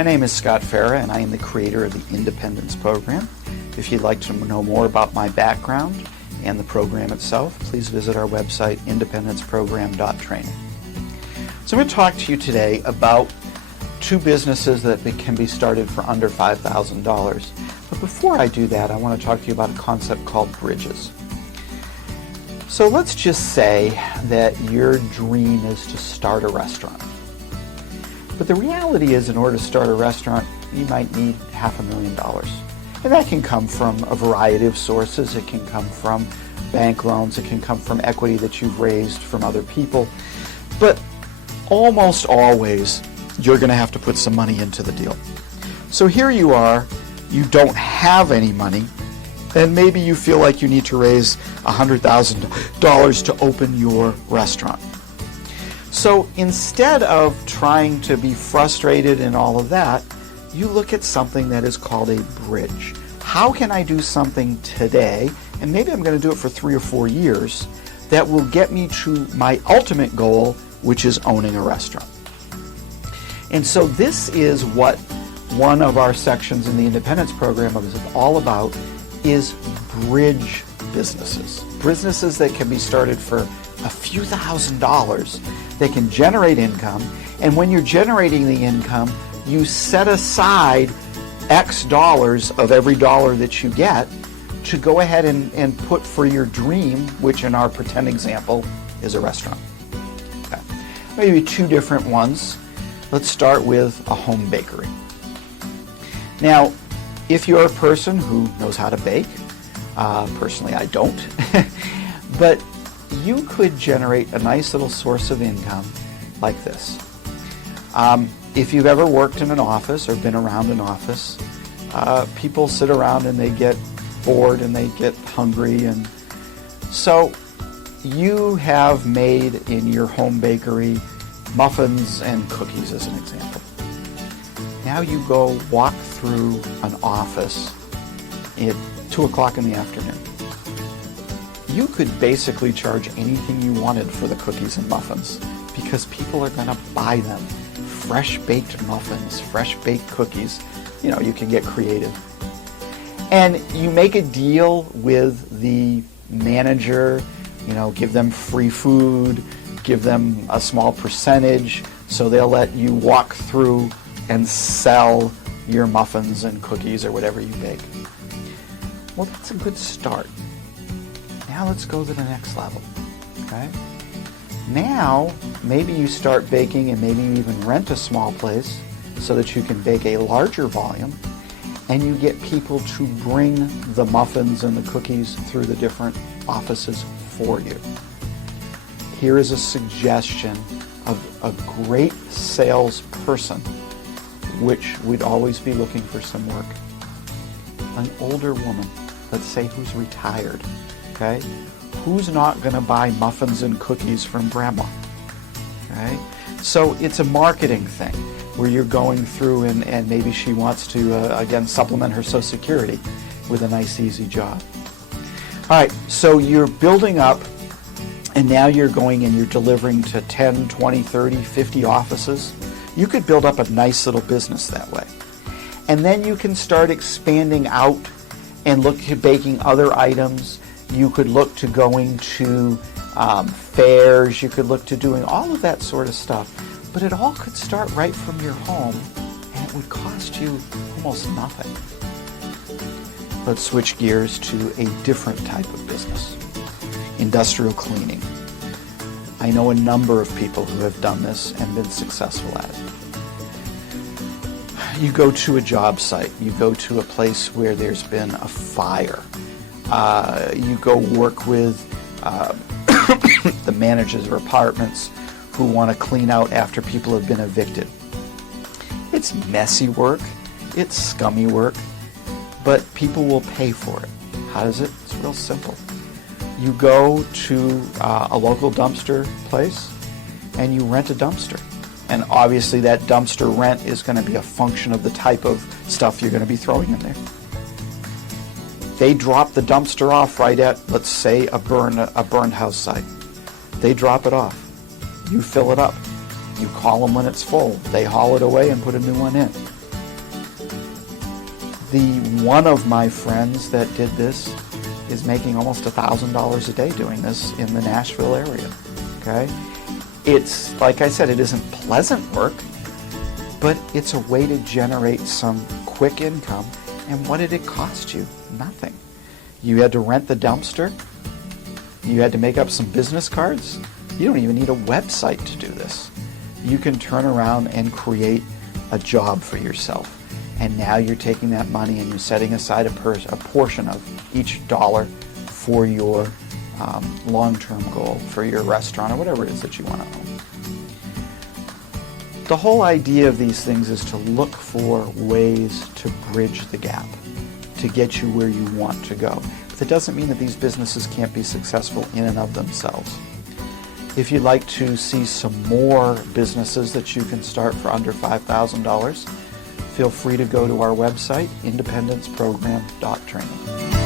My name is Scott Farah, and I am the creator of the Independence Program. If you'd like to know more about my background and the program itself, please visit our website, independenceprogram.training. So I'm going to talk to you today about two businesses that can be started for under $5,000. But before I do that, I want to talk to you about a concept called bridges. So let's just say that your dream is to start a restaurant. But the reality is, in order to start a restaurant, you might need $500,000. And that can come from a variety of sources. It can come from bank loans. It can come from equity that you've raised from other people. But almost always, you're going to have to put some money into the deal. So here you are, you don't have any money, and maybe you feel like you need to raise $100,000 to open your restaurant. So instead of trying to be frustrated and all of that, you look at something that is called a bridge. How can I do something today, and maybe I'm going to do it for 3 or 4 years, that will get me to my ultimate goal, which is owning a restaurant? And so this is what one of our sections in the Independence Program is all about, is bridge businesses. Businesses that can be started for a few $1,000s. They can generate income, and when you're generating the income, you set aside X dollars of every dollar that you get to go ahead and put for your dream, which in our pretend example is a restaurant. Okay. Maybe two different ones. Let's start with a home bakery. Now, if you're a person who knows how to bake, personally I don't, but you could generate a nice little source of income like this. If you've ever worked in an office or been around an office, people sit around and they get bored and they get hungry, and so you have made in your home bakery muffins and cookies as an example. Now you go walk through an office at 2 o'clock in the afternoon. You could basically charge anything you wanted for the cookies and muffins because people are going to buy them. Fresh baked muffins, fresh baked cookies, you can get creative. And you make a deal with the manager, give them free food, give them a small percentage, so they'll let you walk through and sell your muffins and cookies or whatever you bake. Well, that's a good start. Now let's go to the next level, okay? Now, maybe you start baking and maybe you even rent a small place so that you can bake a larger volume, and you get people to bring the muffins and the cookies through the different offices for you. Here is a suggestion of a great salesperson, which would always be looking for some work. An older woman, let's say who's retired, okay? Who's not going to buy muffins and cookies from grandma? Okay? So it's a marketing thing where you're going through and maybe she wants to, again, supplement her Social Security with a nice, easy job. All right, so you're building up, and now you're going and you're delivering to 10, 20, 30, 50 offices. You could build up a nice little business that way. And then you can start expanding out and look at baking other items. You could look to going to fairs. You could look to doing all of that sort of stuff. But it all could start right from your home, and it would cost you almost nothing. Let's switch gears to a different type of business. Industrial cleaning. I know a number of people who have done this and been successful at it. You go to a job site. You go to a place where there's been a fire. You go work with the managers of apartments who want to clean out after people have been evicted. It's messy work. It's scummy work. But people will pay for it. How does it? It's real simple. You go to a local dumpster place and you rent a dumpster. And obviously that dumpster rent is going to be a function of the type of stuff you're going to be throwing in there. They drop the dumpster off right at, let's say, a burned house site. They drop it off. You fill it up. You call them when it's full. They haul it away and put a new one in. One of my friends that did this is making almost $1,000 a day doing this in the Nashville area. Okay? It's, like I said, it isn't pleasant work, but it's a way to generate some quick income. And what did it cost you? Nothing. You had to rent the dumpster. You had to make up some business cards. You don't even need a website to do this. You can turn around and create a job for yourself. And now you're taking that money and you're setting aside a portion of each dollar for your long-term goal, for your restaurant or whatever it is that you want to own. The whole idea of these things is to look for ways to bridge the gap, to get you where you want to go. But that doesn't mean that these businesses can't be successful in and of themselves. If you'd like to see some more businesses that you can start for under $5,000, feel free to go to our website, independenceprogram.training.